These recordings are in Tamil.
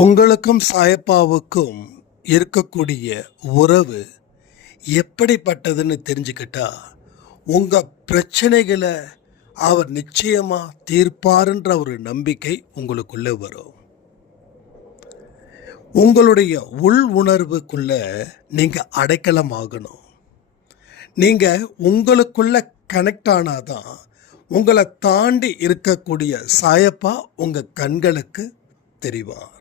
உங்களுக்கும் சாயப்பாவுக்கும் இருக்கக்கூடிய உறவு எப்படிப்பட்டதுன்னு தெரிஞ்சுக்கிட்டா உங்கள் பிரச்சனைகளை அவர் நிச்சயமாக தீர்ப்பாருன்ற ஒரு நம்பிக்கை உங்களுக்குள்ளே வரும். உங்களுடைய உள் உணர்வுக்குள்ள நீங்கள் அடைக்கலம் ஆகணும். நீங்கள் உங்களுக்குள்ள கனெக்ட் ஆனாதான் உங்களை தாண்டி இருக்கக்கூடிய சாயப்பா உங்கள் கண்களுக்கு தெரிவார்.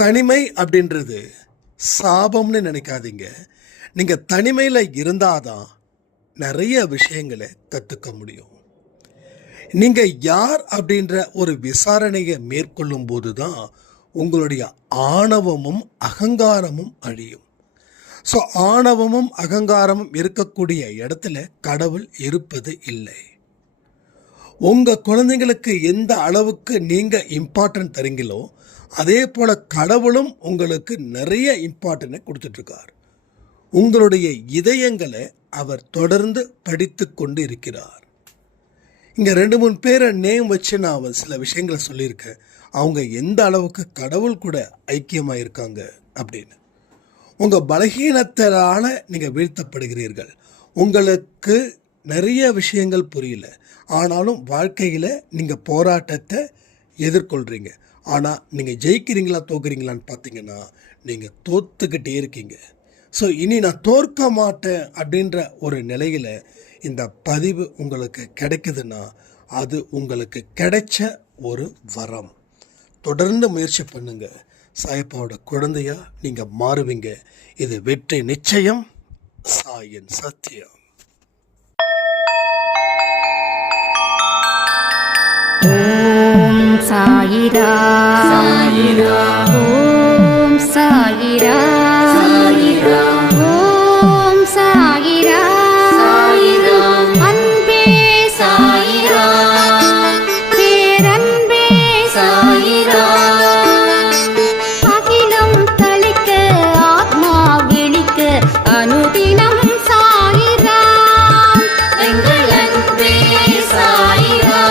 தனிமை அப்படின்றது சாபம்னு நினைக்காதீங்க. நீங்கள் தனிமையில் இருந்தாதான் நிறைய விஷயங்களை கற்றுக்க முடியும். நீங்கள் யார் அப்படின்ற ஒரு விசாரணையை மேற்கொள்ளும் போது தான் உங்களுடைய ஆணவமும் அகங்காரமும் அழியும். ஸோ ஆணவமும் அகங்காரமும் இருக்கக்கூடிய இடத்துல கடவுள் இருப்பது இல்லை. உங்கள் குழந்தைங்களுக்கு எந்த அளவுக்கு நீங்கள் இம்பார்ட்டன்ட் தரீங்களோ அதே போல் கடவுளும் உங்களுக்கு நிறைய இம்பார்ட்டன்ட்டை கொடுத்துட்ருக்கார். உங்களுடைய இதயங்களை அவர் தொடர்ந்து படித்து கொண்டு இருக்கிறார். இங்கே 2-3 பேரை நேம் வச்சு நான் சில விஷயங்களை சொல்லியிருக்கேன். அவங்க எந்த அளவுக்கு கடவுள் கூட ஐக்கியமாக இருக்காங்க அப்படின்னு. உங்கள் பலகீனத்தால் நீங்கள் வீழ்த்தப்படுகிறீர்கள். உங்களுக்கு நிறைய விஷயங்கள் புரியல, ஆனாலும் வாழ்க்கையில் நீங்கள் போராட்டத்தை எதிர்கொள்கிறீங்க. ஆனால் நீங்கள் ஜெயிக்கிறீங்களா தோக்குறீங்களான்னு பார்த்தீங்கன்னா நீங்கள் தோற்றுக்கிட்டே இருக்கீங்க. ஸோ இனி நான் தோற்க மாட்டேன் அப்படின்ற ஒரு நிலையில் இந்த பதிவு உங்களுக்கு கிடைக்குதுன்னா அது உங்களுக்கு கிடைச்ச ஒரு வரம். தொடர்ந்து முயற்சி பண்ணுங்க. சாயப்பாவோட குழந்தையா நீங்கள் மாறுவீங்க. இது வெற்றி நிச்சயம். சாயின் சத்தியம். ஓம் சாயிரா சாயிரா, ஓம் சாயிரா சாயிரா, ஓம் சாயிரா சாயிரா, அன்பே சாயிரா, பேரன்பே சாயிரா, அகிலம் தளிக்க ஆத்மா விழிக்க அனுதினம் சாயிரா, எங்கள் அன்பே சாயிரா.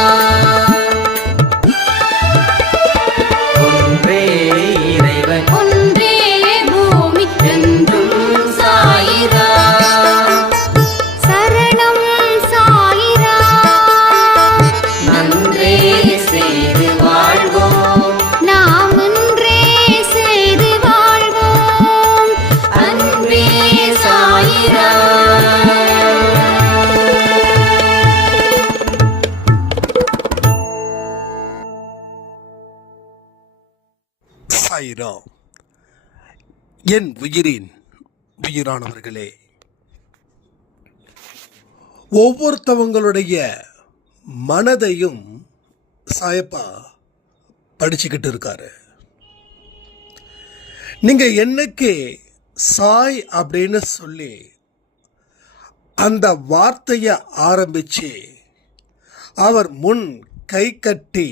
சாயிராம். என் உயிரின் உயிரானவர்களே, ஒவ்வொருத்தவங்களுடைய மனதையும் சாயப்பா படிச்சுக்கிட்டு இருக்காரு. நீங்க என்னைக்கு சாய் அப்படின்னு சொல்லி அந்த வார்த்தையை ஆரம்பிச்சு அவர் முன் கை கட்டி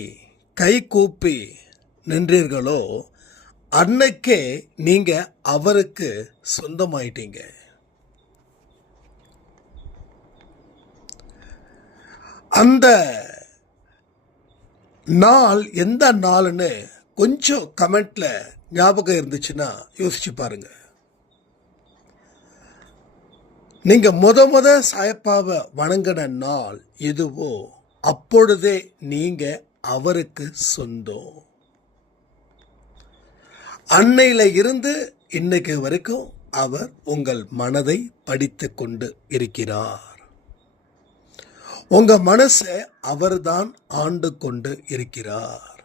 கை கூப்பி நின்றீர்களோ அன்னைக்கே நீங்க அவருக்கு சொந்தமாயிட்டீங்க. அந்த நாள் எந்த நாள்னு கொஞ்சம் கமெண்ட்ல ஞாபகம் இருந்துச்சுன்னா யோசிச்சு பாருங்க. நீங்க முத சாயப்பாவை வணங்கின நாள் எதுவோ அப்பொழுதே நீங்க அவருக்கு சொந்தம். அன்னையில இருந்து இன்னைக்கு வரைக்கும் அவர் உங்கள் மனதை படித்து கொண்டு இருக்கிறார். உங்க மனசை அவர்தான் ஆண்டு கொண்டு இருக்கிறார்.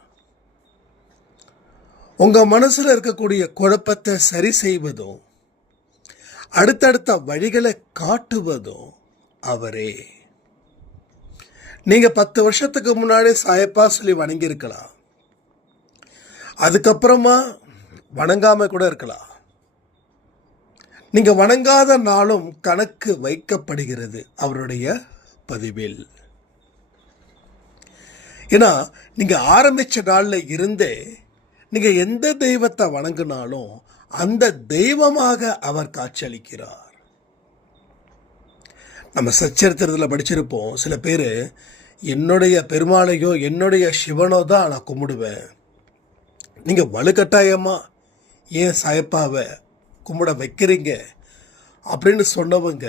உங்க மனசுல இருக்கக்கூடிய குழப்பத்தை சரி செய்வதும் அடுத்தடுத்த வழிகளை காட்டுவதும் அவரே. நீங்க 10 வருஷத்துக்கு முன்னாடி சாயப்பா சொல்லி வணங்கியிருக்கலாம். அதுக்கப்புறமா வணங்காம கூட இருக்கலாம். நீங்க வணங்காத நாளும் கணக்கு வைக்கப்படுகிறது அவருடைய பதிவில். ஏன்னா நீங்க ஆரம்பிச்ச நாள்ல இருந்தே நீங்க எந்த தெய்வத்தை வணங்கினாலும் அந்த தெய்வமாக அவர் காட்சியளிக்கிறார். நம்ம சச்சரித்திரத்தில் படிச்சிருப்போம். சில பேர் என்னுடைய பெருமாளையோ என்னுடைய சிவனோ தான் நான் கும்பிடுவேன், நீங்கள் வலுக்கட்டாயமாக ஏன் சாயப்பாவை கும்பிட வைக்கிறீங்க அப்படின்னு சொன்னவங்க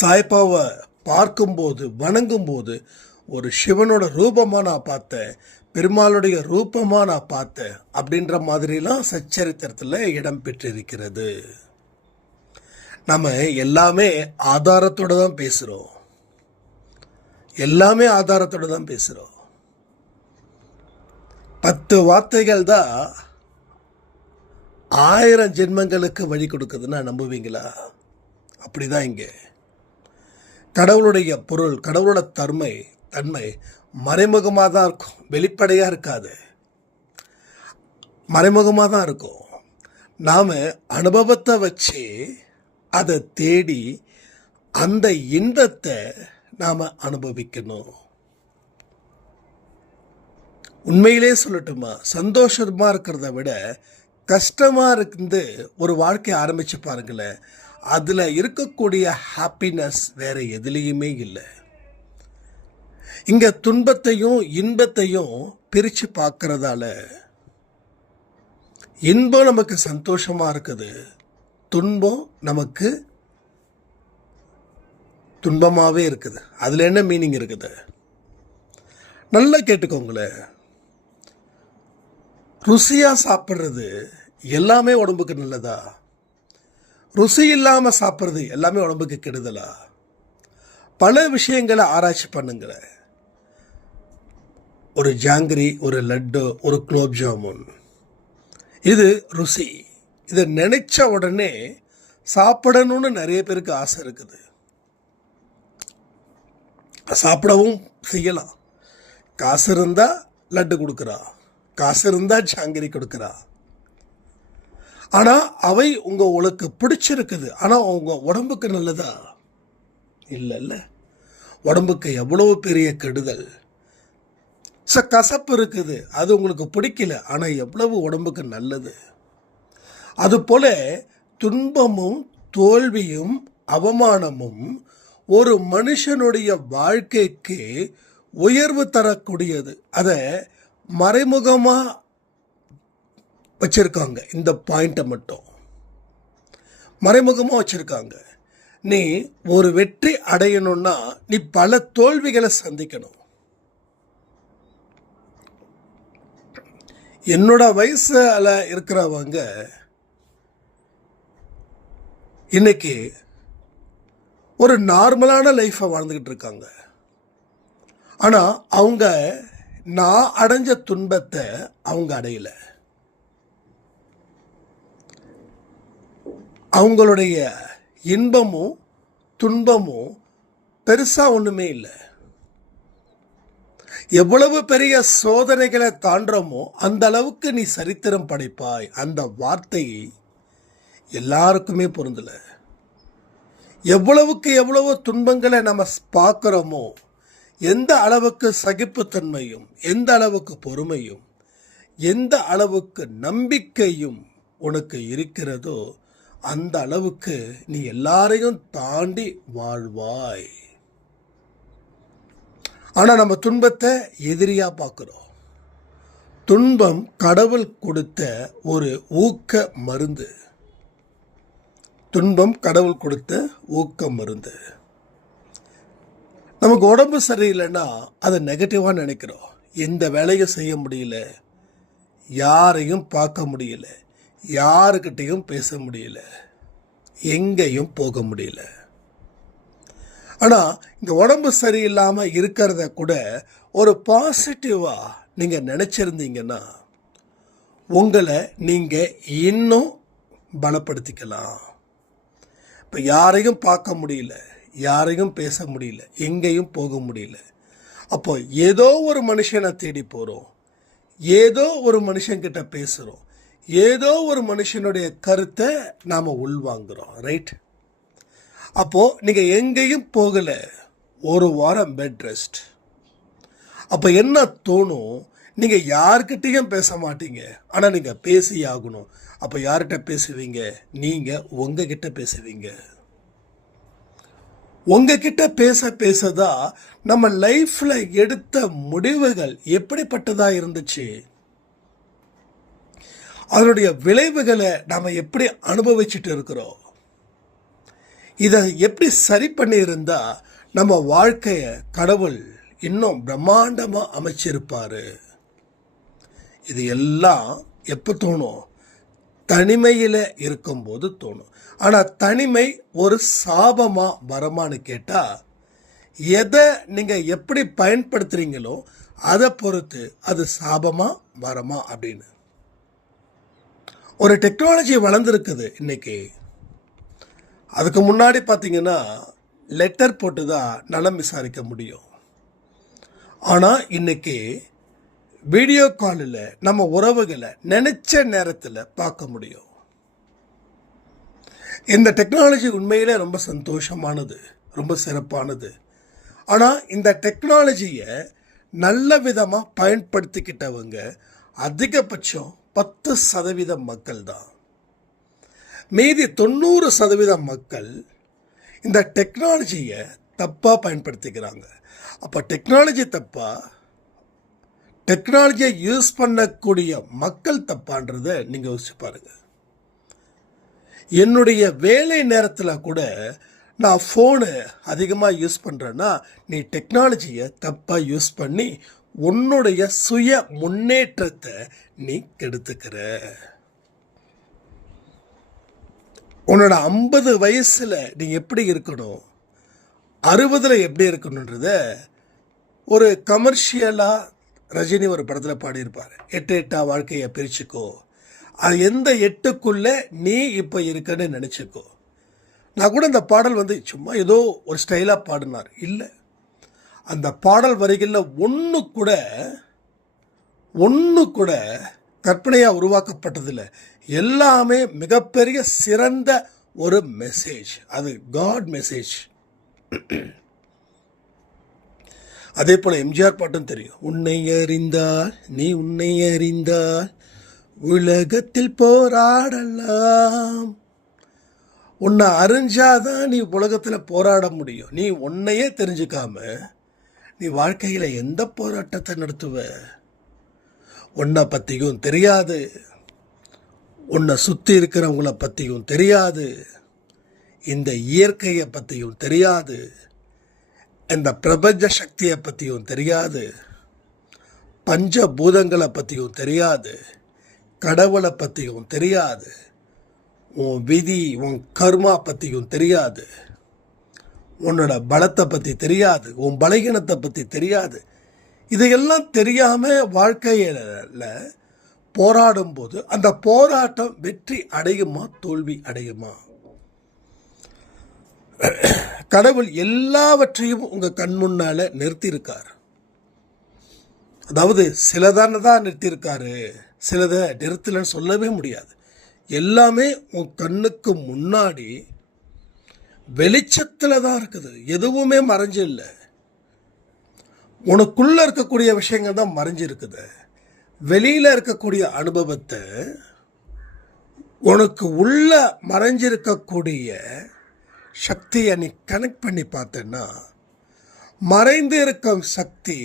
சாயப்பாவை பார்க்கும்போது வணங்கும்போது ஒரு சிவனோட ரூபமாக நான் பார்த்தேன், பெருமாளுடைய ரூபமாக நான் பார்த்தேன் அப்படின்ற மாதிரிலாம் சச்சரித்திரத்தில் இடம் பெற்றிருக்கிறது. நம்ம எல்லாமே ஆதாரத்தோடு தான் பேசுகிறோம், எல்லாமே ஆதாரத்தோடு தான் பேசுகிறோம். 10 வார்த்தைகள் தான் 1000 ஜென்மங்களுக்கு வழி கொடுக்குதுன்னா நம்புவீங்களா? அப்படிதான் இங்கே கடவுளுடைய பொருள், கடவுளோட தன்மை மறைமுகமாக தான் இருக்கும், வெளிப்படையாக இருக்காது, மறைமுகமாக தான் இருக்கும். நாம் அனுபவத்தை வச்சு அதை தேடி அந்த இன்பத்தை நாம் அனுபவிக்கணும். உண்மையிலே சொல்லட்டுமா, சந்தோஷமாக இருக்கிறத விட கஷ்டமாக இருந்து ஒரு வாழ்க்கையை ஆரம்பித்து பாருங்களேன், அதில் இருக்கக்கூடிய ஹாப்பினஸ் வேறு எதுலேயுமே இல்லை. இங்கே துன்பத்தையும் இன்பத்தையும் பிரித்து பார்க்கறதால இன்பம் நமக்கு சந்தோஷமாக இருக்குது, துன்பம் நமக்கு துன்பமாகவே இருக்குது. அதில் என்ன மீனிங் இருக்குது? நல்லா கேட்டுக்கோங்களேன். ருசியாக சாப்பிட்றது எல்லாமே உடம்புக்கு நல்லதா? ருசி இல்லாமல் சாப்பிட்றது எல்லாமே உடம்புக்கு கெடுதலா? பல விஷயங்களை ஆராய்ச்சி பண்ணுங்களேன். ஒரு ஜாங்கிரி, ஒரு லட்டு, ஒரு குலோப் ஜாமுன், இது ருசி. இதை நினைச்ச உடனே சாப்பிடணும்னு நிறைய பேருக்கு ஆசை இருக்குது, சாப்பிடவும் செய்யலாம். காசு இருந்தால் லட்டு கொடுக்குறா, காசு இருந்தால் ஜாங்கிரி கொடுக்குறா. ஆனால் அவை உங்களுக்கு பிடிச்சிருக்குது, ஆனால் உங்கள் உடம்புக்கு நல்லதா? இல்லைல்ல. உடம்புக்கு எவ்வளவு பெரிய கெடுதல். கசப்பு இருக்குது, அது உங்களுக்கு பிடிக்கல, ஆனால் எவ்வளவு உடம்புக்கு நல்லது. அதுபோல துன்பமும் தோல்வியும் அவமானமும் ஒரு மனுஷனுடைய வாழ்க்கைக்கு உயர்வு தரக்கூடியது. அதை மறைமுகமாக வச்சிருக்காங்க. இந்த பாயிண்ட்டை மட்டும் மறைமுகமாக வச்சிருக்காங்க. நீ ஒரு வெற்றி அடையணும்னா நீ பல தோல்விகளை சந்திக்கணும். என்னோட வயசுல இருக்கிறவங்க இன்னைக்கு ஒரு நார்மலான லைஃப்பை வாழ்ந்துக்கிட்டு இருக்காங்க. ஆனால் அவங்க நான் அடைஞ்ச துன்பத்தை அவங்க அடையலை. அவங்களுடைய இன்பமும் துன்பமும் பெருசாக ஒன்றுமே இல்லை. எவ்வளவு பெரிய சோதனைகளை தாண்டமோ அந்த அளவுக்கு நீ சரித்திரம் படைப்பாய். அந்த வார்த்தை எல்லாருக்குமே பொருந்தலை. எவ்வளவுக்கு எவ்வளவு துன்பங்களை நம்ம பார்க்குறோமோ, எந்த அளவுக்கு சகிப்புத்தன்மையும், எந்த அளவுக்கு பொறுமையும், எந்த அளவுக்கு நம்பிக்கையும் உனக்கு இருக்கிறதோ அந்த அளவுக்கு நீ எல்லாரையும் தாண்டி வாழ்வாய். ஆனால் நம்ம துன்பத்தை எதிரியாக பார்க்குறோம். துன்பம் கடவுள் கொடுத்த ஒரு ஊக்க மருந்து. துன்பம் கடவுள் கொடுத்த ஊக்க மருந்து. நமக்கு உடம்பு சரியில்லைன்னா அதை நெகட்டிவாக நினைக்கிறோம். எந்த வேலையும் செய்ய முடியல, யாரையும் பார்க்க முடியல, யாருக்கிட்டையும் பேச முடியல, எங்கேயும் போக முடியல. ஆனால் இந்த உடம்பு சரியில்லாமல் இருக்கிறத கூட ஒரு பாசிட்டிவாக நீங்கள் நினச்சிருந்தீங்கன்னா உங்களை நீங்கள் இன்னும் பலப்படுத்திக்கலாம். இப்போ யாரையும் பார்க்க முடியல, யாரையும் பேச முடியல, எங்கேயும் போக முடியல. அப்போ ஏதோ ஒரு மனுஷனை தேடி போகிறோம், ஏதோ ஒரு மனுஷன்கிட்ட பேசுகிறோம், ஏதோ ஒரு மனுஷனுடைய கருத்தை நாம் உள்வாங்குகிறோம். ரைட்? அப்போது நீங்கள் எங்கேயும் போகலை, ஒரு வாரம் பெட் ரெஸ்ட். அப்போ என்ன தோணும்? நீங்கள் யார்கிட்டையும் பேச மாட்டீங்க, ஆனால் நீங்கள் பேசி ஆகணும். அப்போ யார்கிட்ட பேசுவீங்க? நீங்கள் உங்ககிட்ட பேசுவீங்க. உங்ககிட்ட பேசதான் நம்ம லைஃப்பில் எடுத்த முடிவுகள் எப்படிப்பட்டதாக இருந்துச்சு. அதனுடைய விளைவுகளை நாம் எப்படி அனுபவிச்சுட்டு இருக்கிறோம், இதை எப்படி சரி பண்ணி இருந்தா நம்ம வாழ்க்கைய கடவுள் இன்னும் பிரம்மாண்டமா அமைச்சிருப்பாரு. இது எல்லாம் எப்போ தோணும்? தனிமையில் இருக்கும்போது தோணும். ஆனால் தனிமை ஒரு சாபமா வரமான்னு கேட்டால், எதை நீங்கள் எப்படி பயன்படுத்துகிறீங்களோ அதை பொறுத்து அது சாபமா வரமா அப்படின்னு. ஒரு டெக்னாலஜி வளர்ந்துருக்குது இன்னைக்கு. அதுக்கு முன்னாடி பார்த்தீங்கன்னா லெட்டர் போட்டு தான் நலம் விசாரிக்க முடியும். ஆனால் இன்னைக்கு வீடியோ காலில் நம்ம உறவுகளை நினைச்ச நேரத்தில் பார்க்க முடியும். இந்த டெக்னாலஜி உண்மையிலே ரொம்ப சந்தோஷமானது, ரொம்ப சிறப்பானது. ஆனால் இந்த டெக்னாலஜியை நல்ல விதமாக பயன்படுத்திக்கிட்டவங்க அதிகபட்சம் 10% மக்கள் தான். மீதி 90% மக்கள் இந்த டெக்னாலஜியை தப்பாக பயன்படுத்திக்கிறாங்க. அப்போ டெக்னாலஜி தப்பா, டெக்னாலஜியை யூஸ் பண்ணக்கூடிய மக்கள் தப்பான்றதை நீங்கள் யோசிச்சு பாருங்க. என்னுடைய வேலை நேரத்தில் கூட நான் ஃபோனு அதிகமாக யூஸ் பண்ணுறேன்னா, நீ டெக்னாலஜியை தப்பாக யூஸ் பண்ணி உன்னுடைய சுய முன்னேற்றத்தை நீ கெடுத்துக்கிற. உன்னோட 50 வயசில் நீ எப்படி இருக்கணும், 60 எப்படி இருக்கணுன்றத ஒரு கமர்ஷியலாக ரஜினி ஒரு படத்தில் பாடியிருப்பார். 8 வாழ்க்கையை பிரிச்சுக்கோ, அது எந்த 8க்குள்ளே நீ இப்போ இருக்கன்னு நினச்சிக்கோ. நான் கூட இந்த பாடல் சும்மா ஏதோ ஒரு ஸ்டைலாக பாடினார் இல்லை. அந்த பாடல் வரிகளில் ஒன்று கூட கற்பனையாக உருவாக்கப்பட்டதில்லை. எல்லாமே மிகப்பெரிய சிறந்த ஒரு மெசேஜ். அது காட் மெசேஜ். அதே போல் எம்ஜிஆர் பாட்டும் தெரியும். உன்னை அறிந்தால் நீ உன்னை அறிந்தால் உலகத்தில் போராடலாம். உன்னை அறிஞ்சாதான் நீ உலகத்தில் போராட முடியும். நீ உன்னையே தெரிஞ்சுக்காம நீ வாழ்க்கையில் எந்த போராட்டத்தை நடத்துவ? உன்னை பற்றியும் தெரியாது, உன்னை சுற்றி இருக்கிறவங்கள பற்றியும் தெரியாது, இந்த இயற்கையை பற்றியும் தெரியாது, இந்த பிரபஞ்ச சக்தியை பற்றியும் தெரியாது, பஞ்சபூதங்களை பற்றியும் தெரியாது, கடவுளை பற்றியும் தெரியாது, உன் விதி உன் கர்மா பற்றியும் தெரியாது, உன்னோட பலத்தை பற்றி தெரியாது, உன் பலகீனத்தை பற்றி தெரியாது. இதையெல்லாம் தெரியாமல் வாழ்க்கையில் போராடும்போது அந்த போராட்டம் வெற்றி அடையுமா தோல்வி அடையுமா? கடவுள் எல்லாவற்றையும் உங்கள் கண் முன்னால் நிறுத்தியிருக்கார். அதாவது சிலதான தான் நிறுத்தியிருக்காரு, சிலதை நிறுத்தலைன்னு சொல்லவே முடியாது. எல்லாமே உன் கண்ணுக்கு முன்னாடி வெளிச்சத்தில் தான் இருக்குது. எதுவுமே மறைஞ்சு இல்லை. உனக்குள்ளே இருக்கக்கூடிய விஷயங்கள் தான் மறைஞ்சு இருக்குது. வெளியில் இருக்கக்கூடிய அனுபவத்தை உனக்கு உள்ள மறைஞ்சிருக்கக்கூடிய சக்தியை நீ கனெக்ட் பண்ணி பார்த்தேன்னா, மறைந்து இருக்கும் சக்தி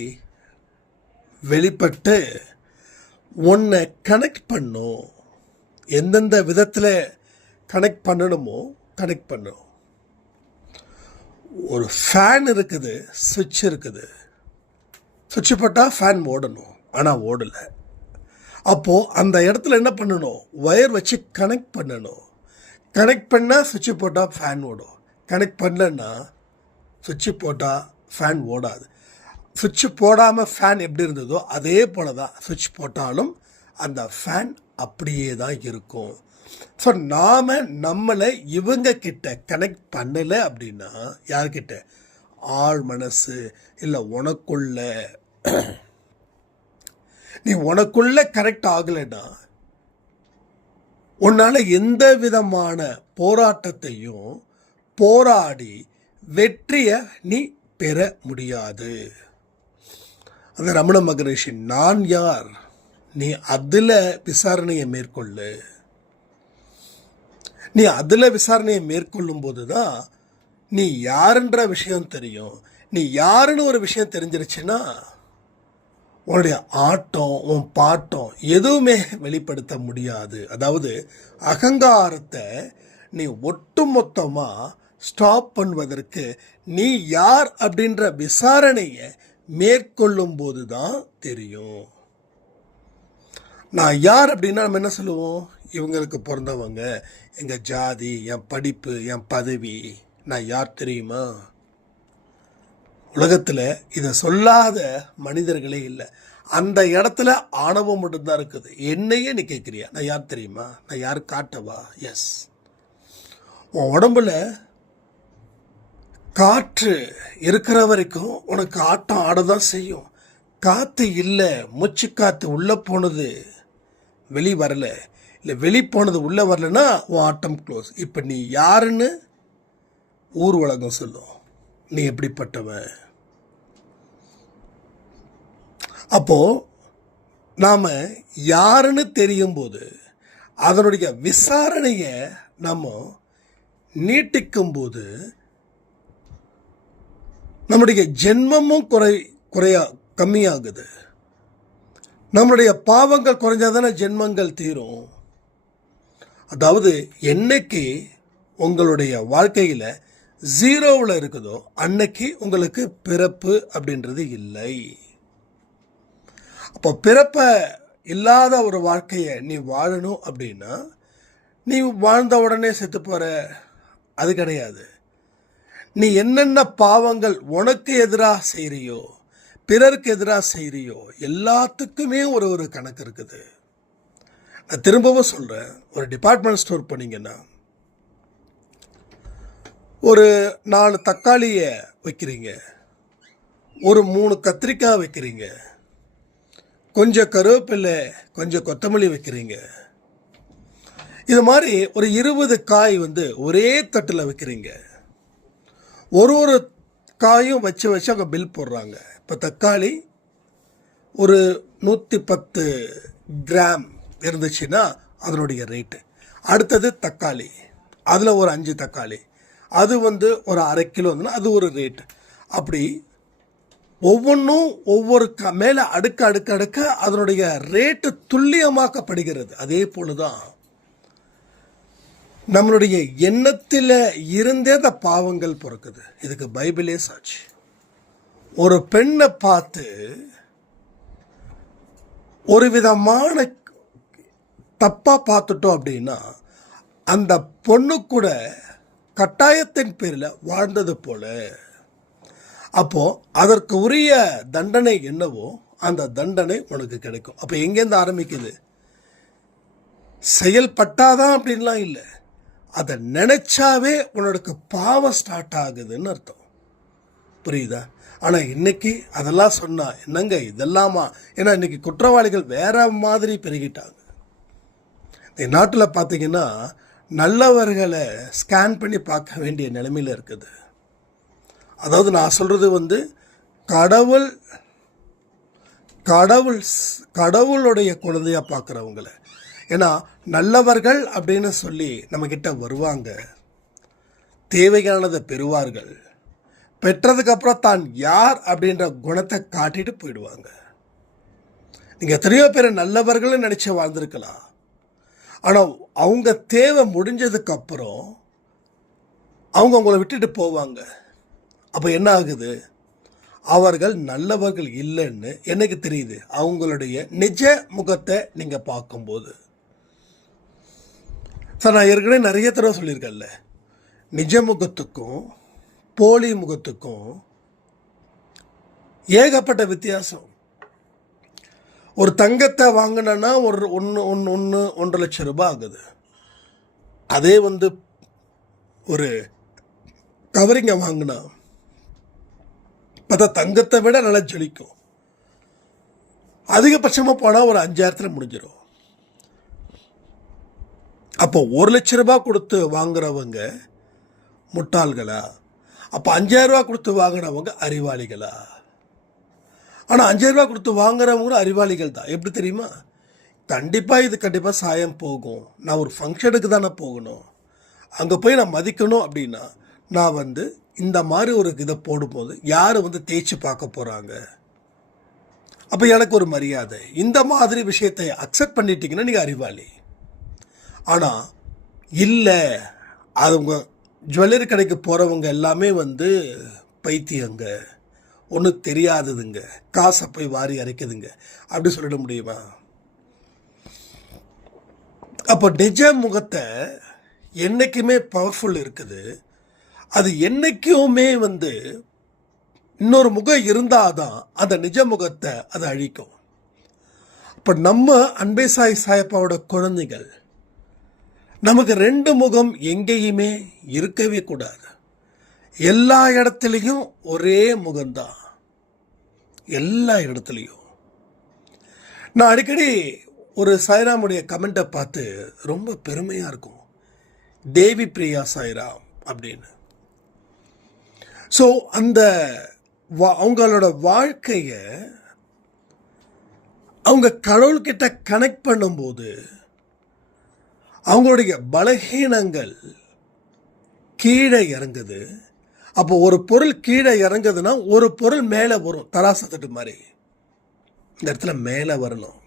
வெளிப்பட்டு உன்னை கனெக்ட் பண்ணும். எந்தெந்த விதத்தில் கனெக்ட் பண்ணணுமோ கனெக்ட் பண்ணும். ஒரு ஃபேன் இருக்குது, சுவிட்ச் இருக்குது. சுவிட்ச் போட்டால் ஃபேன் ஓடணும், ஆனால் ஓடலை. அப்போது அந்த இடத்துல என்ன பண்ணணும்? ஒயர் வச்சு கனெக்ட் பண்ணணும். கனெக்ட் பண்ணால் சுவிட்ச் போட்டால் ஃபேன் ஓடும். கனெக்ட் பண்ணலன்னா சுவிட்ச் போட்டால் ஃபேன் ஓடாது. சுவிட்ச் போடாமல் ஃபேன் எப்படி இருந்ததோ அதே போல தான் சுவிட்ச் போட்டாலும் அந்த ஃபேன் அப்படியே தான் இருக்கும். ஸோ நாம் நம்மளை இவங்க கிட்ட கனெக்ட் பண்ணலை அப்படின்னா, யார்கிட்ட? ஆழ் மனசு இல்லை உனக்குள்ள. நீ உனக்குள்ள கனெக்ட் ஆகலைன்னா உன்னால் எந்த விதமான போராட்டத்தையும் போராடி வெற்றியை நீ பெற முடியாது. அந்த ரமண மகரிஷி, நான் யார், நீ அதில் விசாரணையை மேற்கொள்ளு. நீ அதில் விசாரணையை மேற்கொள்ளும் போது தான் நீ யாருன்ற விஷயம் தெரியும். நீ யாருன்னு ஒரு விஷயம் தெரிஞ்சிருச்சுன்னா உன்னுடைய ஆட்டம், உன் பாட்டம் எதுவுமே வெளிப்படுத்த முடியாது. அதாவது அகங்காரத்தை நீ ஒட்டுமொத்தமாக ஸ்டாப் பண்ணுவதற்கு நீ யார் அப்படின்ற விசாரணையை மேற்கொள்ளும் போது தான் தெரியும். நான் யார் அப்படின்னா நம்ம என்ன சொல்லுவோம்? இவங்களுக்கு பிறந்தவங்க, எங்கள் ஜாதி, என் படிப்பு, என் பதவி. நான் யார் தெரியுமா? உலகத்தில் இதை சொல்லாத மனிதர்களே இல்லை. அந்த இடத்துல ஆணவம் மட்டும்தான் இருக்குது. என்னையே நீ கேட்குறியா நான் யார் தெரியுமா? நான் யார் காட்டவா? எஸ். உன் உடம்புல காற்று இருக்கிற வரைக்கும் உனக்கு ஆட்டம் ஆடதான் செய்யும். காற்று இல்லை, மூச்சு காற்று உள்ளே போனது வெளி வரல, இல்லை வெளி போனது உள்ளே வரலன்னா உன் ஆட்டம் க்ளோஸ். இப்போ நீ யாருன்னு ஊர் உலகம் சொல்லும். நீ எப்படிப்பட்டவன்? அப்போது நாம் யாருன்னு தெரியும் போது அதனுடைய விசாரணையை நம்ம நீட்டிக்கும் போது நம்முடைய ஜென்மமும் கம்மியாகுது. நம்முடைய பாவங்கள் குறைஞ்சாதானே ஜென்மங்கள் தீரும். அதாவது என்னைக்கு உங்களுடைய வாழ்க்கையில் 0வில் இருக்குதோ அன்னைக்கு உங்களுக்கு பிறப்பு அப்படின்றது இல்லை. அப்போ பிறப்பை இல்லாத ஒரு வாழ்க்கையை நீ வாழணும் அப்படின்னா நீ வாழ்ந்த உடனே செத்து போகிற, அது கிடையாது. நீ என்னென்ன பாவங்கள் உனக்கு எதிராக செய்கிறியோ, பிறருக்கு எதிராக செய்கிறியோ, எல்லாத்துக்குமே ஒரு கணக்கு இருக்குது. நான் திரும்பவும் சொல்கிறேன், ஒரு டிபார்ட்மெண்ட் ஸ்டோர் போனீங்கன்னா ஒரு 4 தக்காளியை வைக்கிறீங்க, ஒரு 3 கத்திரிக்காய் வைக்கிறீங்க, கொஞ்சம் கருவேப்பிலை, கொஞ்சம் கொத்தமல்லி வைக்கிறீங்க. இது மாதிரி ஒரு 20 காய் ஒரே தட்டில் வைக்கிறீங்க. ஒரு காயும் வச்சு அவங்க பில் போடுறாங்க. இப்போ தக்காளி ஒரு 110 கிராம் இருந்துச்சுன்னா அதனுடைய ரேட்டு. அடுத்தது தக்காளி, அதில் ஒரு 5 தக்காளி, அது ஒரு 1/2 கிலோ அது ஒரு ரேட்டு. அப்படி ஒவ்வொன்றும் ஒவ்வொரு மேலே அடுக்க அதனுடைய ரேட்டு துல்லியமாக்கப்படுகிறது. அதே போல தான் நம்மளுடைய எண்ணத்தில் இருந்தே அந்த பாவங்கள் பிறக்குது. இதுக்கு பைபிளே சாட்சி. ஒரு பெண்ணை பார்த்து ஒரு விதமான தப்பாக பார்த்துட்டோம் அப்படின்னா அந்த பொண்ணு கூட கட்டாயத்தின் பேரில் வாழ்ந்தது போல. அப்போது அதற்கு உரிய தண்டனை என்னவோ அந்த தண்டனை உனக்கு கிடைக்கும். அப்போ எங்கேருந்து ஆரம்பிக்குது? செயல்பட்டாதான் அப்படின்லாம் இல்லை, அதை நினைச்சாவே உனக்கு பாவம் ஸ்டார்ட் ஆகுதுன்னு அர்த்தம். புரியுதா? ஆனால் இன்னைக்கு அதெல்லாம் சொன்னால் என்னங்க இதெல்லாமா? ஏன்னா இன்னைக்கு குற்றவாளிகள் வேற மாதிரி பெருகிட்டாங்க. இந்த நாட்டில் பார்த்தீங்கன்னா நல்லவர்களை ஸ்கேன் பண்ணி பார்க்க வேண்டிய நிலைமையில் இருக்குது. அதாவது நான் சொல்கிறது கடவுளுடைய குழந்தையாக பார்க்குறவங்கள. ஏன்னா நல்லவர்கள் அப்படின்னு சொல்லி நம்மக்கிட்ட வருவாங்க, தேவையானதை பெறுவார்கள், பெற்றதுக்கப்புறம் தான் யார் அப்படின்ற குணத்தை காட்டிட்டு போயிடுவாங்க. நீங்கள் எத்தனையோ பேர் நல்லவர்கள்னு நினச்சி வாழ்ந்துருக்கலாம், ஆனால் அவங்க தேவை முடிஞ்சதுக்கப்புறம் அவங்க உங்களை விட்டுட்டு போவாங்க. அப்போ என்ன ஆகுது? அவர்கள் நல்லவர்கள் இல்லைன்னு எனக்கு தெரியுது அவங்களுடைய நிஜ முகத்தை நீங்கள் பார்க்கும்போது. சார், நான் ஏற்கனவே நிறைய தடவை சொல்லியிருக்கேன்ல, நிஜ முகத்துக்கும் போலி முகத்துக்கும் ஏகப்பட்ட வித்தியாசம். ஒரு தங்கத்தை வாங்கினா ஒரு 1.5 லட்சம் ரூபாய் ஆகுது. அதே ஒரு கவரிங்க வாங்கினா பார்த்தா தங்கத்தை விட நல்லா ஜொலிக்கும். அதிகபட்சமாக போனால் ஒரு 5000 முடிஞ்சிடும். அப்போ 1 லட்ச ரூபாய் கொடுத்து வாங்குறவங்க முட்டாள்களா? அப்போ 5000 ரூபா கொடுத்து வாங்கினவங்க அறிவாளிகளா? ஆனால் 5000 ரூபா கொடுத்து வாங்குறவங்களும் அறிவாளிகள் தான். எப்படி தெரியுமா? கண்டிப்பாக சாயம் போகும், நான் ஒரு ஃபங்க்ஷனுக்கு தானே போகணும், அங்கே போய் நான் மதிக்கணும் அப்படின்னா நான் இந்த மாதிரி ஒரு இதை போடும்போது யார் தேய்ச்சி பார்க்க போகிறாங்க? அப்போ எனக்கு ஒரு மரியாதை. இந்த மாதிரி விஷயத்தை அக்செப்ட் பண்ணிட்டீங்கன்னா நீங்கள் அறிவாளி. ஆனால் இல்லை, அது உங்கள் ஜுவல்லரி கடைக்கு போகிறவங்க எல்லாமே வந்து பைத்தியங்க, ஒன்றும் தெரியாததுங்க, காசை போய் வாரி அரைக்குதுங்க அப்படி சொல்லிட முடியுமா? அப்போ நிஜ முகத்தை என்றைக்குமே பவர்ஃபுல் இருக்குது. அது என்றைக்குமே வந்து இன்னொரு முகம் இருந்தால் தான் அந்த நிஜ முகத்தை அதை அழிக்கும். இப்போ நம்ம அன்பே சாய் சாயப்பாவோட குழந்தைகள், நமக்கு 2 முகம் எங்கேயுமே இருக்கவே கூடாது. எல்லா இடத்துலையும் ஒரே முகம்தான், எல்லா இடத்துலையும். நான் அடிக்கடி ஒரு சாய்ராமுடைய கமெண்ட்டை பார்த்து ரொம்ப பெருமையாக இருக்கும், தேவி பிரியா சாய்ராம் அப்படின்னு. ஸோ அந்த அவங்களோட வாழ்க்கையை அவங்க கடவுள்கிட்ட கனெக்ட் பண்ணும்போது அவங்களுடைய பலகீனங்கள் கீழே இறங்குது. அப்போ ஒரு பொருள் கீழே இறங்குதுன்னா ஒரு பொருள் மேலே வரும், தராசத்தட்டு மாதிரி. இந்த இடத்துல மேலே வரணும்,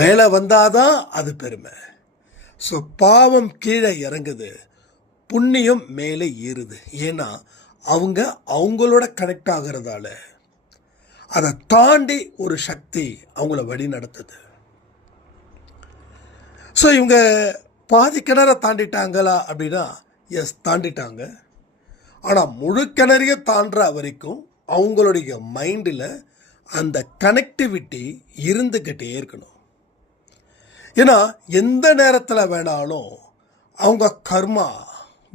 மேலே வந்தாதான் அது பெருமை. ஸோ பாவம் கீழே இறங்குது, புண்ணியம் மேலே ஏறுது. ஏன்னா அவங்க அவங்களோட கனெக்ட் ஆகிறதால அதை தாண்டி ஒரு சக்தி அவங்கள வழி நடத்துது. ஸோ இவங்க பாதி கிணற தாண்டிட்டாங்களா அப்படின்னா எஸ், தாண்டிட்டாங்க. ஆனால் முழு கிணறைய தாண்டுற வரைக்கும் அவங்களுடைய மைண்டில் அந்த கனெக்டிவிட்டி இருந்துக்கிட்டே இருக்கணும். ஏன்னா எந்த நேரத்தில் வேணாலும் அவங்க கர்மா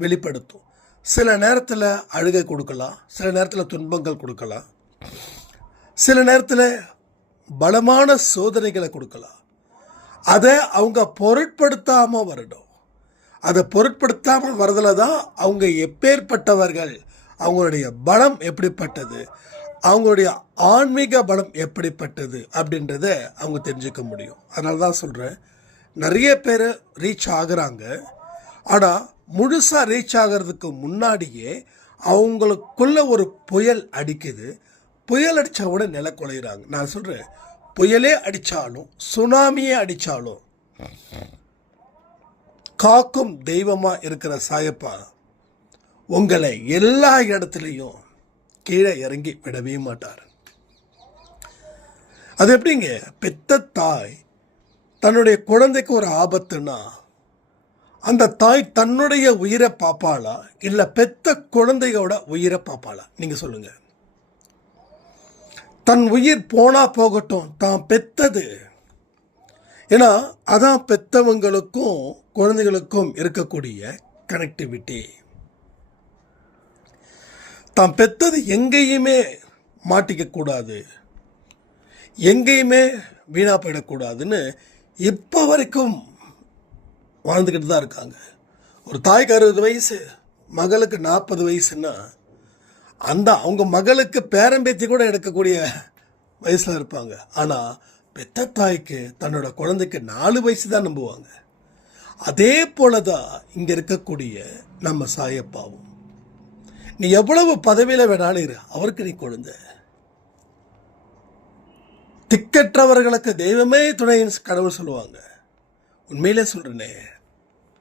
வெளிப்படுத்தும். சில நேரத்தில் அழுகை கொடுக்கலாம், சில நேரத்தில் துன்பங்கள் கொடுக்கலாம், சில நேரத்தில் பலமான சோதனைகளை கொடுக்கலாம். அதை அவங்க பொருட்படுத்தாமல் வரணும். அதை பொருட்படுத்தாமல் வரதில் தான் அவங்க எப்பேற்பட்டவர்கள், அவங்களுடைய பலம் எப்படிப்பட்டது, அவங்களுடைய ஆன்மீக பலம் எப்படிப்பட்டது அப்படின்றத அவங்க தெரிஞ்சுக்க முடியும். அதனால தான் சொல்கிறேன், நிறைய பேர் ரீச் ஆகுறாங்க. ஆனால் முழுசாக ரீச் ஆகிறதுக்கு முன்னாடியே அவங்களுக்குள்ள ஒரு புயல் அடிக்குது. புயல் அடித்தா கூட நில குலையிறாங்க. நான் சொல்கிறேன், புயலே அடித்தாலும் சுனாமியே அடித்தாலும் காக்கும் தெய்வமாக இருக்கிற சாயப்பா உங்களை எல்லா இடத்துலையும் கீழே இறங்கி விடவே மாட்டார். அது எப்படிங்க, பெத்த தாய் தன்னுடைய குழந்தைக்கு ஒரு ஆபத்துன்னா அந்த தாய் தன்னுடைய உயிரை பாப்பாளா இல்லை பெத்த குழந்தையோட உயிரை பாப்பாளா? நீங்கள் சொல்லுங்கள். தன் உயிர் போனா போகட்டும், தான் பெத்தது. ஏன்னா அதான் பெத்தவங்களுக்கும் குழந்தைகளுக்கும் இருக்கக்கூடிய கனெக்டிவிட்டி. தான் பெத்தது எங்கேயுமே மாட்டிக்க கூடாது, எங்கேயுமே வீணா போயிடக்கூடாதுன்னு இப்போ வரைக்கும் வாழ்ந்துக்கிட்டு தான் இருக்காங்க. ஒரு தாய்க்கு 60 வயசு, மகளுக்கு 40 வயசுன்னா அந்த அவங்க மகளுக்கு பேரம்பேத்தி கூட எடுக்கக்கூடிய வயசில் இருப்பாங்க. ஆனால் பெத்த தாய்க்கு தன்னோட குழந்தைக்கு 4 வயசு தான் நம்புவாங்க. அதே போல தான் இங்கே இருக்கக்கூடிய நம்ம சாயப்பாவும். நீ எவ்வளவு பதவியில் வேணாலும் இரு, அவருக்கு நீ குழந்தை. திக்கற்றவர்களுக்கு தெய்வமே துணைன்னு கடவுள் சொல்லுவாங்க. உண்மையிலே சொல்கிறேனே,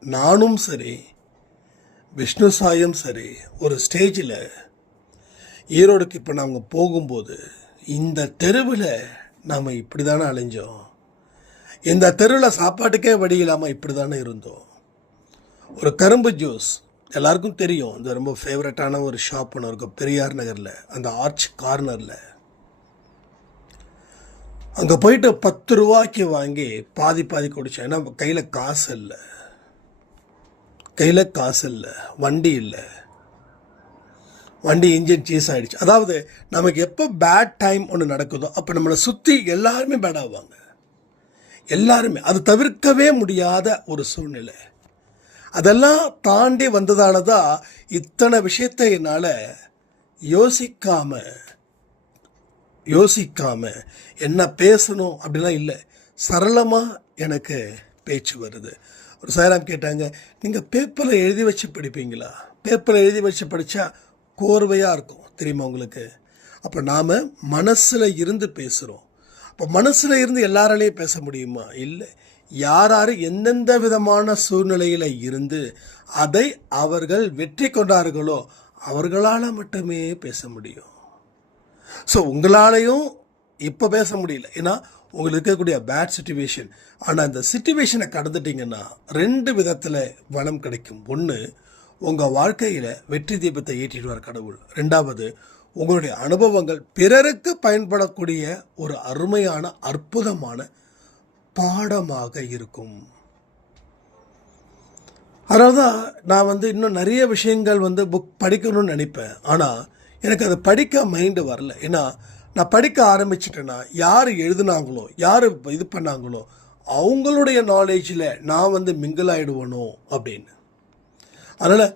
நானும் சரி விஷ்ணு சாயும் சரி ஒரு ஸ்டேஜில் ஈரோடுக்கு இப்போ நாங்கள் போகும்போது இந்த தெருவில் நாம் இப்படி தானே அலைஞ்சோம், இந்த தெருவில் சாப்பாட்டுக்கே வழி இல்லாமல் இப்படி தானே இருந்தோம். ஒரு கரும்பு ஜூஸ் எல்லாருக்கும் தெரியும், இந்த ரொம்ப ஃபேவரட்டான ஒரு ஷாப் ஒன்று இருக்கும் பெரியார் நகரில், அந்த ஆர்ச் கார்னரில். அங்கே போயிட்டு 10 ரூபாய்க்கு வாங்கி பாதி குடித்தேன். ஏன்னா கையில் காசு இல்லை, வண்டி இல்லை, வண்டி இன்ஜின் சீஸ் ஆகிடுச்சு. அதாவது நமக்கு எப்போ பேட் டைம் ஒன்று நடக்குதோ அப்போ நம்மளை சுற்றி எல்லாருமே பேட் ஆவாங்க, எல்லாருமே. அது தவிர்க்கவே முடியாத ஒரு சூழ்நிலை. அதெல்லாம் தாண்டி வந்ததால தான் இத்தனை விஷயத்தை என்னால் யோசிக்காம என்ன பேசணும் அப்படிலாம் இல்லை, சரளமாக எனக்கு பேச்சு வருது. ஒரு சாய்ராம் கேட்டாங்க, நீங்கள் பேப்பரில் எழுதி வச்சு படிப்பீங்களா? பேப்பரில் எழுதி வச்சு படித்தா கோர்வையாக இருக்கும் தெரியுமா உங்களுக்கு? அப்போ நாம் மனசில் இருந்து பேசுகிறோம். அப்போ மனசில் இருந்து எல்லாராலையும் பேச முடியுமா? இல்லை. யார் யார் எந்தெந்த விதமான சூழ்நிலையில் இருந்து அதை அவர்கள் வெற்றி கொண்டார்களோ அவர்களால் மட்டுமே பேச முடியும். ஸோ உங்களாலையும் இப்போ பேச முடியல, ஏன்னா உங்களுக்கு இருக்கக்கூடிய பேட் சிச்சுவேஷன். ஆனால் அந்த சிச்சுவேஷனை கடந்துட்டிங்கன்னா 2 விதத்தில் வளம் கிடைக்கும். ஒன்று, உங்கள் வாழ்க்கையில் வெற்றி தீபத்தை ஏற்றிடுவார் கடவுள். 2வது, உங்களுடைய அனுபவங்கள் பிறருக்கு பயன்படக்கூடிய ஒரு அருமையான அற்புதமான பாடமாக இருக்கும். அதனால தான் நான் இன்னும் நிறைய விஷயங்கள் புக் படிக்கணும்னு நினைப்பேன். ஆனால் எனக்கு அதை படிக்க மைண்டு வரல. ஏன்னா நான் படிக்க ஆரம்பிச்சிட்டேன்னா யார் எழுதுனாங்களோ, யார் இது பண்ணாங்களோ அவங்களுடைய நாலேஜில் நான் மிங்கிள் ஆகிடுவனோ அப்படின்னு. அதனால்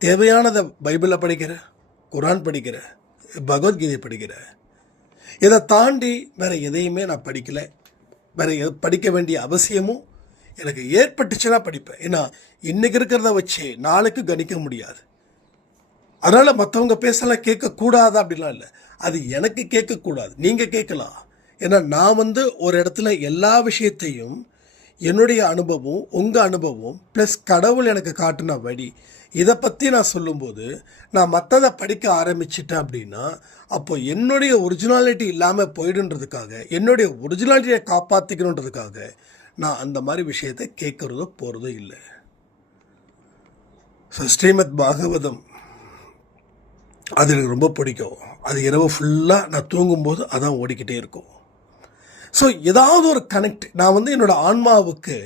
தேவையானதை பைபிளை படிக்கிறேன், குரான் படிக்கிறேன், பகவத்கீதை படிக்கிறேன். இதை தாண்டி வேறு எதையுமே நான் படிக்கலை. வேறு படிக்க வேண்டிய அவசியமும் எனக்கு ஏற்பட்டுச்சுன்னா படிப்பேன். ஏன்னா இன்றைக்கி இருக்கிறத வச்சு நாளைக்கு கணிக்க முடியாது. அதனால் மற்றவங்க பேசலாம் கேட்கக்கூடாது அப்படிலாம் இல்லை. அது எனக்கு கேட்கக்கூடாது, நீங்கள் கேட்கலாம். ஏன்னா நான் ஒரு இடத்துல எல்லா விஷயத்தையும் என்னுடைய அனுபவம், உங்கள் அனுபவம் ப்ளஸ் கடவுள் எனக்கு காட்டின வழி, இதை பற்றி நான் சொல்லும்போது நான் மற்றதை படிக்க ஆரம்பிச்சிட்டேன் அப்படின்னா அப்போ என்னுடைய ஒரிஜினாலிட்டி இல்லாமல் போயிடுன்றதுக்காக, என்னுடைய ஒரிஜினாலிட்டியை காப்பாற்றிக்கணுன்றதுக்காக நான் அந்த மாதிரி விஷயத்தை கேட்குறதோ போகிறதோ இல்லை. ஸோ ஸ்ரீமத் பாகவதம் அது எனக்கு ரொம்ப பிடிக்கும். அது இரவு ஃபுல்லாக நான் தூங்கும்போது அதான் ஓடிக்கிட்டே இருக்கும். ஸோ ஏதாவது ஒரு கனெக்ட் நான் என்னோடய ஆன்மாவுக்கு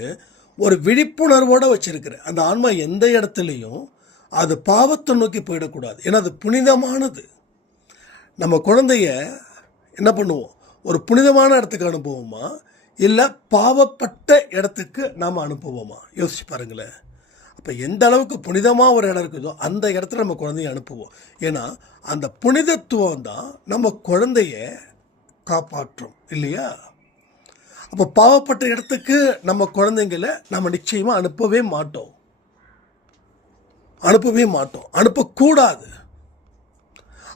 ஒரு விழிப்புணர்வோடு வச்சுருக்கிறேன். அந்த ஆன்மா எந்த இடத்துலையும் அது பாவத்தை நோக்கி போயிடக்கூடாது. ஏன்னா அது புனிதமானது. நம்ம குழந்தைய என்ன பண்ணுவோம், ஒரு புனிதமான இடத்துக்கு அனுப்புவோமா இல்லை பாவப்பட்ட இடத்துக்கு நாம் அனுப்புவோமா? யோசிச்சு பாருங்களேன். அப்போ எந்த அளவுக்கு புனிதமாக ஒரு இடம் இருக்குதோ அந்த இடத்துல நம்ம குழந்தைய அனுப்புவோம். ஏன்னா அந்த புனிதத்துவம் தான் நம்ம குழந்தைய காப்பாற்றும் இல்லையா? அப்போ பாவப்பட்ட இடத்துக்கு நம்ம குழந்தைங்களை நம்ம நிச்சயமாக அனுப்பவே மாட்டோம், அனுப்பக்கூடாது.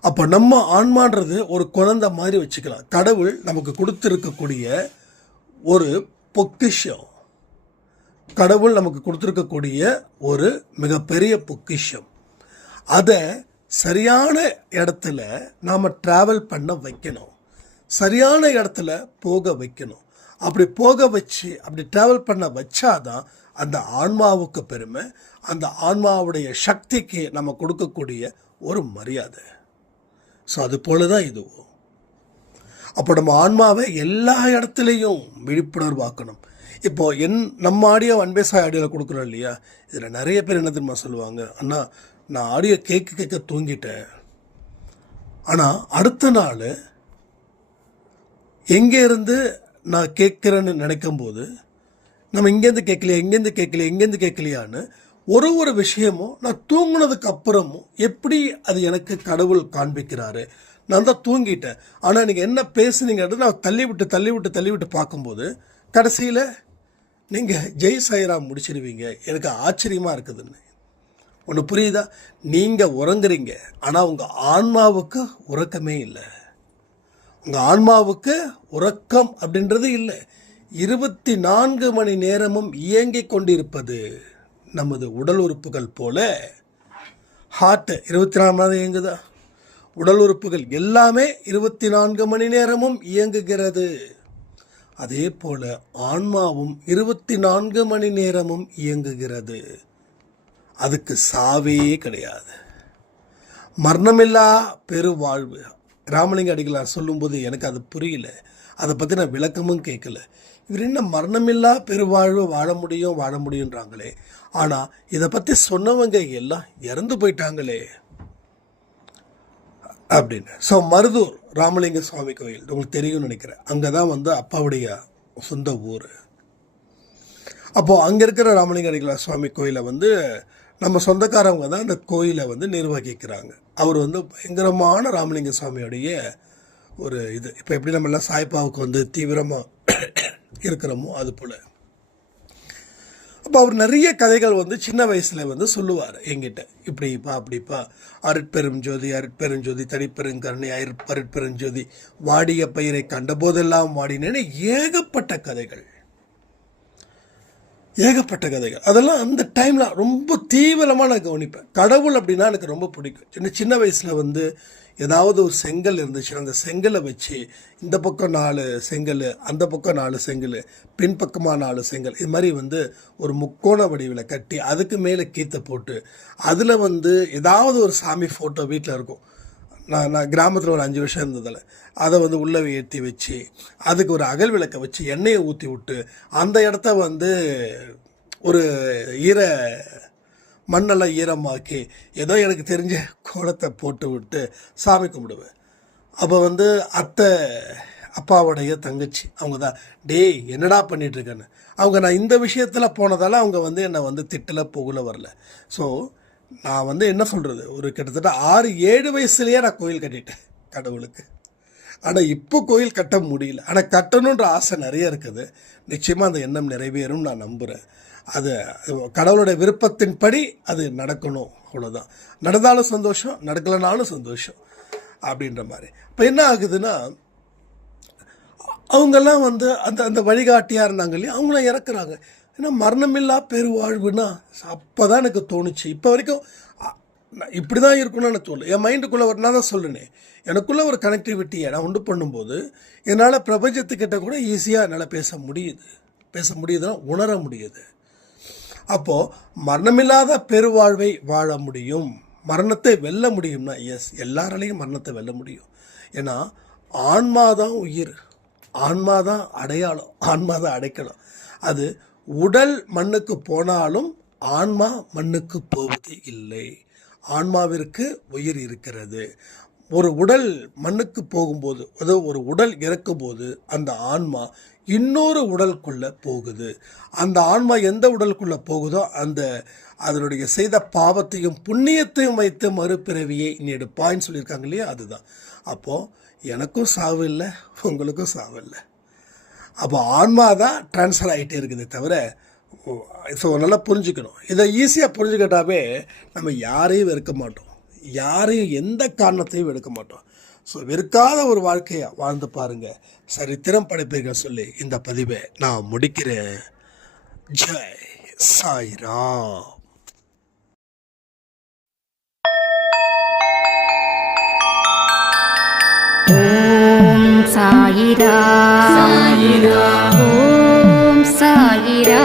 அப்போ நம்ம ஆன்மான்றது ஒரு குழந்தை மாதிரி வச்சுக்கலாம். கடவுள் நமக்கு கொடுத்துருக்கக்கூடிய ஒரு பொக்கிஷம், கடவுள் நமக்கு கொடுத்துருக்கக்கூடிய ஒரு மிகப்பெரிய பொக்கிஷம். அதை சரியான இடத்துல நாம் ட்ராவல் பண்ண வைக்கணும், சரியான இடத்துல போக வைக்கணும். அப்படி போக வச்சு அப்படி ட்ராவல் பண்ண வச்சாதான் அந்த ஆன்மாவுக்கு பெருமை, அந்த ஆன்மாவுடைய சக்திக்கு நம்ம கொடுக்கக்கூடிய ஒரு மரியாதை. ஸோ அது போல தான் இதுவும். அப்போ நம்ம ஆன்மாவை எல்லா இடத்துலையும் விழிப்புணர்வாக்கணும். இப்போது நம்ம ஆடியோ அன்பேசாய் ஆடியோவில் கொடுக்குறோம் இல்லையா, இதில் நிறைய பேர் என்ன தெரியுமா சொல்லுவாங்க, அண்ணா நான் ஆடியோ கேட்க தூங்கிட்டேன், ஆனால் அடுத்த நாள் எங்கேருந்து நான் கேட்குறேன்னு நினைக்கும்போது நம்ம இங்கேருந்து கேட்கலையான்னு ஒரு விஷயமும் நான் தூங்குனதுக்கு அப்புறமும் எப்படி அது எனக்கு கடவுள் காண்பிக்கிறாரு. நான் தான் தூங்கிட்டேன், ஆனால் நீங்கள் என்ன பேசுனீங்கிறது நான் தள்ளி விட்டு பார்க்கும்போது கடைசியில் நீங்கள் ஜெய் சாய்ராம் முடிச்சிடுவீங்க. எனக்கு ஆச்சரியமாக இருக்குதுன்னு. ஒன்று புரியுதா? நீங்கள் உறங்குறீங்க, ஆனால் உங்கள் ஆன்மாவுக்கு உறக்கமே இல்லை. உங்கள் ஆன்மாவுக்கு உறக்கம் அப்படின்றது இல்லை. 24 மணி நேரமும் இயங்கிக் கொண்டிருப்பது நமது உடல் உறுப்புகள் போல. ஹார்ட்டு 24 மணி நேரம் இயங்குதா? உடல் உறுப்புகள் எல்லாமே 24 மணி நேரமும் இயங்குகிறது. அதே போல ஆன்மாவும் 24 மணி நேரமும் இயங்குகிறது. அதுக்கு சாவே கிடையாது. மரணமில்லா பெருவாழ்வு. ராமலிங்க அடிகளார் சொல்லும்போது எனக்கு அது புரியல, அதை பற்றி நான் விளக்கமும் கேட்கல. இவர் என்ன மரணமில்லா பெருவாழ்வு வாழ முடியுன்றாங்களே, ஆனால் இதை பற்றி சொன்னவங்க எல்லாம் இறந்து போயிட்டாங்களே அப்படின்னு. ஸோ மருதூர் ராமலிங்க சுவாமி கோயில் உங்களுக்கு தெரியும்னு நினைக்கிறேன். அங்கே தான் அப்பாவுடைய சொந்த ஊர். அப்போது அங்கே இருக்கிற ராமலிங்க அடிகளார் சுவாமி கோயிலை நம்ம சொந்தக்காரவங்க தான் அந்த கோயிலை நிர்வகிக்கிறாங்க. அவர் பயங்கரமான ராமலிங்க சுவாமியோடைய ஒரு இது. இப்போ எப்படி நம்மளாம் சாய்பாவுக்கு தீவிரமாக இருக்கிறோமோ அது போல் அப்போ அவர் நிறைய கதைகள் வந்து சின்ன வயசில் வந்து சொல்லுவார் என்கிட்ட. இப்படிப்பா அப்படிப்பா, அருட்பெருஞ்சோதி அருட்பெருஞ்சோதி தனிப்பெருங்கருணை அருட்பெருஞ்சோதி வாடிய பயிரை கண்டபோதெல்லாம் வாடினேன்னு ஏகப்பட்ட கதைகள். அதெல்லாம் அந்த டைமில் ரொம்ப தீவிரமாக நான் கவனிப்பேன். கடவுள் அப்படின்னா எனக்கு ரொம்ப பிடிக்கும். சின்ன வயசில் வந்து ஏதாவது ஒரு செங்கல் இருந்துச்சுன்னா அந்த செங்கலை வச்சு இந்த பக்கம் 4 செங்கல், அந்த பக்கம் 4 செங்கல், பின்பக்கமாக 4 செங்கல், இது மாதிரி வந்து ஒரு முக்கோண வடிவில் கட்டி அதுக்கு மேலே கீத்தை போட்டு அதில் வந்து ஏதாவது ஒரு சாமி ஃபோட்டோ வீட்டில் இருக்கும். நான் கிராமத்தில் ஒரு 5 வருஷம் இருந்ததில் அதை வந்து உள்ளே ஏற்றி வச்சு அதுக்கு ஒரு அகல் விளக்கை வச்சு எண்ணெயை ஊற்றி விட்டு அந்த இடத்த வந்து ஒரு மண்ணெல்லாம் ஈரமாக்கி ஏதோ எனக்கு தெரிஞ்ச கோலத்தை போட்டு விட்டு சாமி கும்பிடுவேன். அப்போ வந்து அத்தை அப்பாவுடைய தங்கச்சி அவங்க தான், டேய் என்னடா பண்ணிகிட்ருக்கேன்னு. அவங்க நான் இந்த விஷயத்தில் போனதால் அவங்க வந்து என்னை வந்து திட்டலை புகழ வரல. ஸோ நான் வந்து என்ன சொல்கிறது, ஒரு கிட்டத்தட்ட 6-7 வயசுலேயே நான் கோயில் கட்டிட்டேன் கடவுளுக்கு. ஆனால் இப்போ கோயில் கட்ட முடியல. ஆனால் கட்டணுன்ற ஆசை நிறைய இருக்குது. நிச்சயமாக அந்த எண்ணம் நிறைவேறும் நான் நம்புகிறேன். அது கடவுளுடைய விருப்பத்தின்படி அது நடக்கணும், அவ்வளோதான். நடந்தாலும் சந்தோஷம், நடக்கலைனாலும் சந்தோஷம் அப்படின்ற மாதிரி. இப்போ என்ன ஆகுதுன்னா, அவங்கெல்லாம் வந்து அந்த அந்த வழிகாட்டியாக இருந்தாங்க இல்லையா, அவங்களாம் இறக்குறாங்க. ஏன்னா மரணமில்லா பெருவாழ்வுன்னா அப்போ தான் எனக்கு தோணுச்சு. இப்போ வரைக்கும் இப்படி தான் இருக்கணும்னு எனக்கு தோணு. என் மைண்டுக்குள்ளே நான் தான் சொல்லுனேன், எனக்குள்ளே ஒரு கனெக்டிவிட்டியை நான் உண்டு பண்ணும்போது என்னால் பிரபஞ்சத்துக்கிட்ட கூட ஈஸியாக என்னால் பேச முடியுதுன்னா உணர முடியுது. அப்போது மரணமில்லாத பெருவாழ்வை வாழ முடியும், மரணத்தை வெல்ல முடியும்னா எஸ், எல்லாராலையும் மரணத்தை வெல்ல முடியும். ஏன்னா ஆன்மாதான் உயிர், ஆன்மாதான் அடையாளம், ஆன்மாதான் அடைக்கலம். அது உடல் மண்ணுக்கு போனாலும் ஆன்மா மண்ணுக்கு போவது இல்லை. ஆன்மாவிற்கு உயிர் இருக்கிறது. ஒரு உடல் மண்ணுக்கு போகும்போது, அதாவது ஒரு உடல் இறக்கும்போது அந்த ஆன்மா இன்னொரு உடலுக்குள்ளே போகுது. அந்த ஆன்மா எந்த உடலுக்குள்ளே போகுதோ அதனுடைய செய்த பாவத்தையும் புண்ணியத்தையும் வைத்து மறுபிறவியை நீ எடுப்பான்னு சொல்லியிருக்காங்க இல்லையா, அதுதான். அப்போது எனக்கும் சாவு இல்லை, உங்களுக்கும் சாவு இல்லை. அப்போ ஆன்மா தான் ட்ரான்ஸ்ஃபர் ஆகிட்டே இருக்குது தவிர. ஸோ நல்லா புரிஞ்சுக்கணும். இதை ஈஸியாக புரிஞ்சுக்கிட்டாவே நம்ம யாரையும் வெறுக்க மாட்டோம், யாரையும் எந்த காரணத்தையும் வெறுக்க மாட்டோம். ஸோ வெறுக்காத ஒரு வாழ்க்கையை வாழ்ந்து பாருங்கள், சரித்திரம் படைப்பீர்கள் சொல்லி இந்த பதிவை நான் முடிக்கிறேன். ஜெய் சாய்ராம். ஓம் சாயிரா, ஓம் சாயிரா.